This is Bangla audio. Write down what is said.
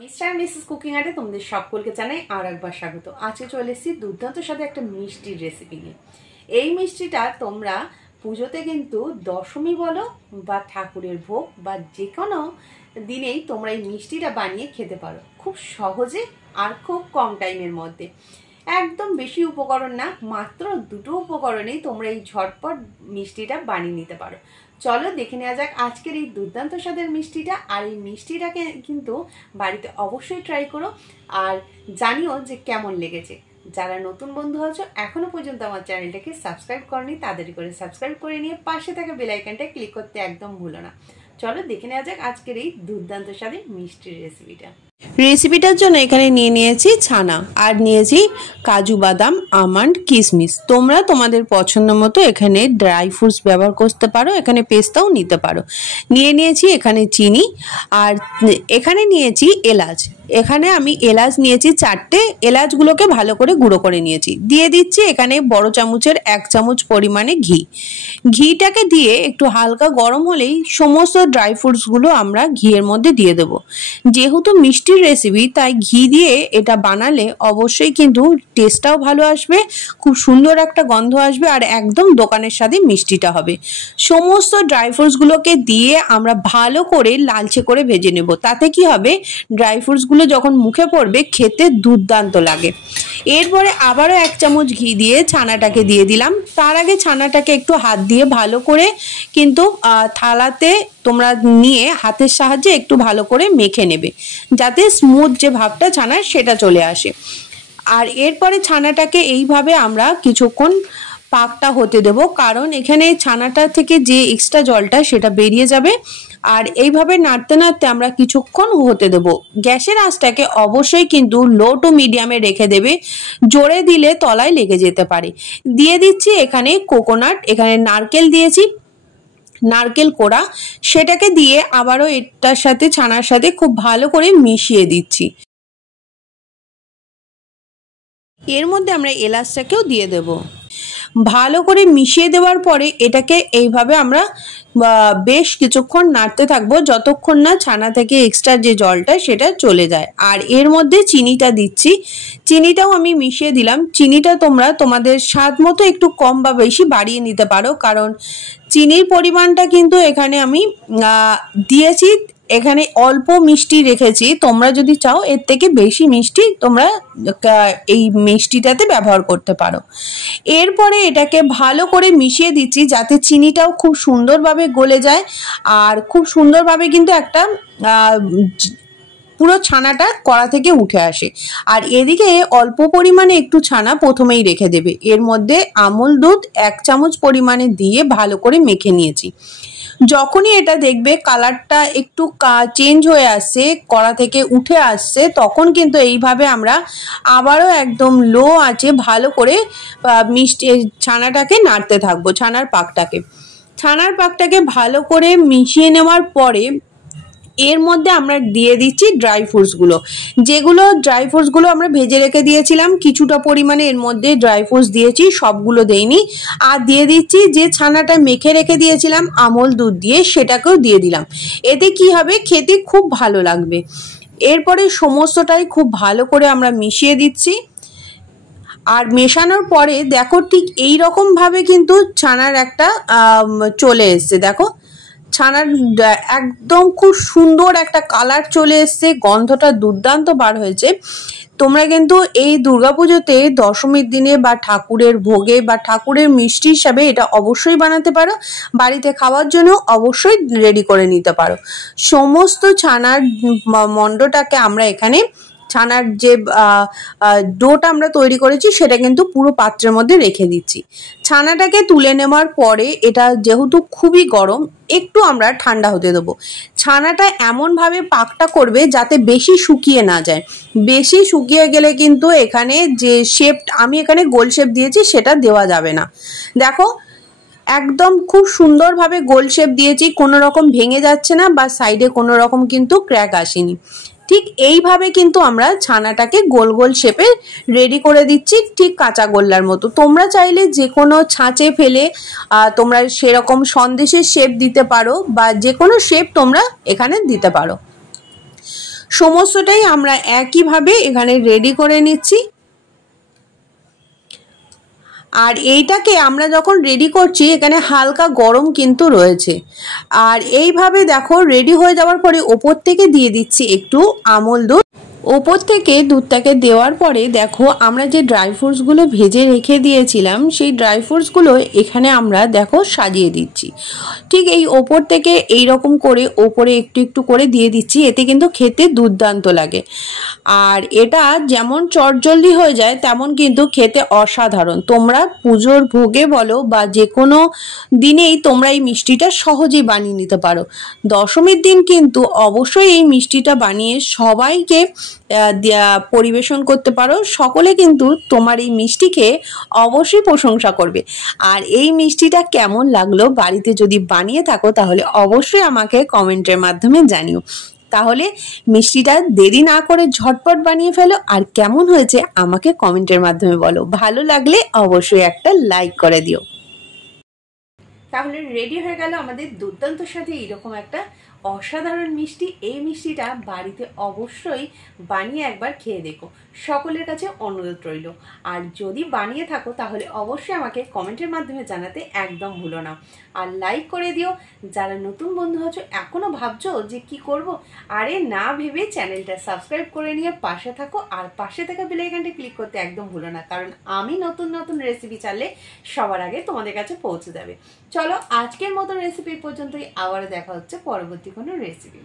মিস্টার মিসেস কুকিং আর্টে তোমাদের সকলকে জানাই আর একবার স্বাগত। আজকে চলে এসেছি দুর্দান্ত সাথে একটা মিষ্টির রেসিপি নিয়ে। এই মিষ্টিটা তোমরা পুজোতে কিন্তু দশমী বলো বা ঠাকুরের ভোগ বা যে কোনো দিনেই তোমরা এই মিষ্টিটা বানিয়ে খেতে পারো, খুব সহজে আর খুব কম টাইমের মধ্যে। একদম বেশি উপকরণ না, মাত্র দুটো উপকরণেই তোমরা এই ঝটপট মিষ্টিটা বানিয়ে নিতে পারো। চলো দেখে নেওয়া যাক আজকের এই দুর্দান্ত স্বাদের মিষ্টিটা। আর এই মিষ্টিটাকে কিন্তু বাড়িতে অবশ্যই ট্রাই করো আর জানিও যে কেমন লেগেছে। যারা নতুন বন্ধু আছো এখনো পর্যন্ত আমার চ্যানেলটাকে সাবস্ক্রাইব করনি, তাড়াতাড়ি করে সাবস্ক্রাইব করে নিয়ে পাশে থাকা বেল আইকনটা ক্লিক করতে একদম ভুলো না। চলো দেখে নেওয়া যাক আজকের এই দুর্দান্ত স্বাদের মিষ্টির রেসিপিটার জন্য এখানে নিয়ে নিয়েছি ছানা আর নিয়েছি কাজু বাদাম আমন্ড কিশমিশ। তোমরা তোমাদের পছন্দ মতো এখানে ড্রাই ফ্রুটস ব্যবহার করতে পারো, এখানে পেস্তাও নিতে পারো। নিয়েছি এখানে চিনি আর এখানে নিয়েছি এলাচ। এখানে আমি এলাচ নিয়েছি 4টে, এলাচগুলোকে ভালো করে গুঁড়ো করে নিয়েছি। দিয়ে দিচ্ছি এখানে বড় চামচের 1 চামচ পরিমাণে ঘি। ঘিটাকে দিয়ে একটু হালকা গরম হলেই সমস্ত ড্রাই ফ্রুটসগুলো আমরা ঘিয়ের মধ্যে দিয়ে দেবো। যেহেতু মিষ্টির রেসিপি তাই ঘি দিয়ে এটা বানালে অবশ্যই কিন্তু টেস্টটাও ভালো আসবে, খুব সুন্দর একটা গন্ধ আসবে আর একদম দোকানের স্বাদে মিষ্টিটা হবে। সমস্ত ড্রাই ফ্রুটসগুলোকে দিয়ে আমরা ভালো করে লালচে করে ভেজে নেব। তাতে কি হবে, ড্রাই ফ্রুটসগুলো যখন মুখে পড়বে খেতে দুর্দান্ত লাগে। এরপরে আবারও 1 চামচ ঘি দিয়ে ছানাটাকে দিয়ে দিলাম। তার আগে ছানাটাকে একটু হাত দিয়ে ভালো করে কিন্তু থালাতে তোমরা নিয়ে হাতের সাহায্যে একটু ভালো করে মেখে নেবে, যাতে স্মুথ যে ভাবটা ছানার সেটা চলে আসে। আর এরপরে ছানাটাকে এইভাবে আমরা কিছুক্ষণ পাকটা হতে দেব, কারণ এখানে ছানাটা থেকে যে এক্সট্রা জলটা সেটা বেরিয়ে যাবে। আর এইভাবে নাড়তে নাড়তে আমরা কিছুক্ষণ হতে দেব। গ্যাসের আঁচটাকে অবশ্যই কিন্তু লো টু মিডিয়ামে রেখে দেবে, জোরে দিলে তলায় লেগে যেতে পারে। দিয়ে দিচ্ছি এখানে কোকোনাট, এখানে নারকেল দিয়েছি, নারকেল কোড়া, সেটাকে দিয়ে আবারও এটার সাথে ছানার সাথে খুব ভালো করে মিশিয়ে দিচ্ছি। এর মধ্যে আমরা এলাচটাকেও দিয়ে দেব। ভালো করে মিশিয়ে দেওয়ার পরে এটাকে এইভাবে আমরা বেশ কিছুক্ষণ নাড়তে থাকবো, যতক্ষণ না ছানা থেকে এক্সট্রা যে জলটা সেটা চলে যায়। আর এর মধ্যে চিনিটা দিচ্ছি, চিনিটাও আমি মিশিয়ে দিলাম। চিনিটা তোমরা তোমাদের স্বাদ মতো একটু কম বা বেশি বাড়িয়ে নিতে পারো, কারণ চিনির পরিমাণটা কিন্তু এখানে আমি দিয়েছি, এখানে অল্প মিষ্টি রেখেছি। তোমরা যদি চাও এর থেকে বেশি মিষ্টি তোমরা এই মিষ্টিটাতে ব্যবহার করতে পারো। এরপরে এটাকে ভালো করে মিশিয়ে দিচ্ছি যাতে চিনিটাও খুব সুন্দরভাবে গলে যায় আর খুব সুন্দরভাবে কিন্তু একটা পুরো ছানাটা কড়া থেকে উঠে আসে। আর এদিকে অল্প পরিমাণে একটু ছানা প্রথমেই রেখে দেবে। এর মধ্যে আমুল দুধ 1 চামচ পরিমাণে দিয়ে ভালো করে মেখে নিয়েছি। যখনই এটা দেখবে কালারটা একটু চেঞ্জ হয়ে আসছে, কড়া থেকে উঠে আসছে, তখন কিন্তু এইভাবে আমরা আবারও একদম লো আঁচে ভালো করে মিষ্টি ছানাটাকে নাড়তে থাকবো। ছানার পাকটাকে ভালো করে মিশিয়ে নেওয়ার পরে এর মধ্যে আমরা দিয়ে দিচ্ছি ড্রাই ফ্রুটসগুলো। ড্রাই ফ্রুটসগুলো আমরা ভেজে রেখে দিয়েছিলাম, কিছুটা পরিমাণে এর মধ্যে ড্রাই ফ্রুটস দিয়েছি, সবগুলো দেইনি। আর দিয়ে দিচ্ছি যে ছানাটা মেখে রেখে দিয়েছিলাম আমল দুধ দিয়ে, সেটাকেও দিয়ে দিলাম। এতে কি হবে, খেতে খুব ভালো লাগবে। এরপরে সমস্তটাই খুব ভালো করে আমরা মিশিয়ে দিচ্ছি। আর মেশানোর পরে দেখো ঠিক এই রকম ভাবে কিন্তু ছানার একটা চলে এসছে। দেখো ছানার একদম খুব সুন্দর একটা কালার চলে এসছে, গন্ধটা দুর্দান্ত বার হয়েছে। তোমরা কিন্তু এই দুর্গাপুজোতে দশমীর দিনে বা ঠাকুরের ভোগে বা ঠাকুরের মিষ্টি হিসাবে এটা অবশ্যই বানাতে পারো, বাড়িতে খাওয়ার জন্য অবশ্যই রেডি করে নিতে পারো। সমস্ত ছানার মণ্ডটাকে আমরা এখানে ছানার যে ডোটা আমরা তৈরি করেছি সেটা কিন্তু পুরো পাত্রের মধ্যে রেখে দিচ্ছি। ছানাটাকে তুলে নেওয়ার পরে এটা যেহেতু খুবই গরম, একটু আমরা ঠান্ডা হতে দেবো। ছানাটা এমনভাবে পাকটা করবে যাতে বেশি শুকিয়ে না যায়। বেশি শুকিয়ে গেলে কিন্তু এখানে যে শেপ, আমি এখানে গোল শেপ দিয়েছি, সেটা দেওয়া যাবে না। দেখো একদম খুব সুন্দরভাবে গোল শেপ দিয়েছি, কোনো রকম ভেঙে যাচ্ছে না বা সাইডে কোনো রকম কিন্তু ক্র্যাক আসেনি। ঠিক এইভাবে কিন্তু আমরা ছানাটাকে গোল গোল শেপে রেডি করে দিচ্ছি, ঠিক কাঁচা গোল্লার মতো। তোমরা চাইলে যে কোনো ছাঁচে ফেলে তোমরা সেরকম সন্দেশের শেপ দিতে পারো, বা যে কোনো শেপ তোমরা এখানে দিতে পারো। সমস্তটাই আমরা একইভাবে এখানে রেডি করে নিচ্ছি। আর এইটাকে আমরা যখন রেডি করছি এখানে হালকা গরম কিন্তু রয়েছে। আর এইভাবে দেখো রেডি হয়ে যাওয়ার পরে ওপর থেকে দিয়ে দিচ্ছি একটু আমল দুধ। ওপর থেকে দুধটাকে দেওয়ার পরে দেখো আমরা যে ড্রাই ফ্রুটসগুলো ভেজে রেখে দিয়েছিলাম সেই ড্রাই ফ্রুটসগুলো এখানে আমরা দেখো সাজিয়ে দিচ্ছি। ঠিক এই ওপর থেকে এই রকম করে ওপরে একটু একটু করে দিয়ে দিচ্ছি, এতে কিন্তু খেতে দুর্দান্ত লাগে। আর এটা যেমন চটজলদি হয়ে যায় তেমন কিন্তু খেতে অসাধারণ। তোমরা পুজোর ভোগে বলো বা যে কোনো দিনেই তোমরা এই মিষ্টিটা সহজেই বানিয়ে নিতে পারো। দশমীর দিন কিন্তু অবশ্যই এই মিষ্টিটা বানিয়ে সবাইকে পরিবেশন করতে পারো। সকলে কিন্তু তোমার এই মিষ্টিকে অবশ্যই প্রশংসা করবে। আর এই মিষ্টিটা কেমন লাগলো বাড়িতে যদি বানিয়ে থাকো তাহলে অবশ্যই আমাকে কমেন্টের মাধ্যমে জানিও। তাহলে মিষ্টিটা দেরি না করে ঝটপট বানিয়ে ফেলো, আর কেমন হয়েছে আমাকে কমেন্টের মাধ্যমে বলো। ভালো লাগলে অবশ্যই একটা লাইক করে দিও। তাহলে রেডি হয়ে গেল আমাদের দুর্দান্ত সাথে এরকম একটা অসাধারণ মিষ্টি। এই মিষ্টিটা বাড়িতে অবশ্যই বানিয়ে একবার খেয়ে দেখো, সকলের কাছে অনুরোধ রইল। আর যদি বানিয়ে থাকো তাহলে অবশ্যই আমাকে কমেন্টের মাধ্যমে জানাতে একদম ভুলো না। আর লাইক করে দিও। যারা নতুন বন্ধু আছো এখনো ভাবছো যে কি করব, আরে না ভেবে চ্যানেলটা সাবস্ক্রাইব করে নিয়ে পাশে থাকো। আর পাশে থাকা বেল আইকনটা ক্লিক করতে একদম ভুলো না, কারণ আমি নতুন নতুন রেসিপি চাইলে সবার আগে তোমাদের কাছে পৌঁছে যাবে। চলো আজকের মতো রেসিপি পর্যন্তই, আবার দেখা হচ্ছে পরবর্তী কোনো রেসিপি।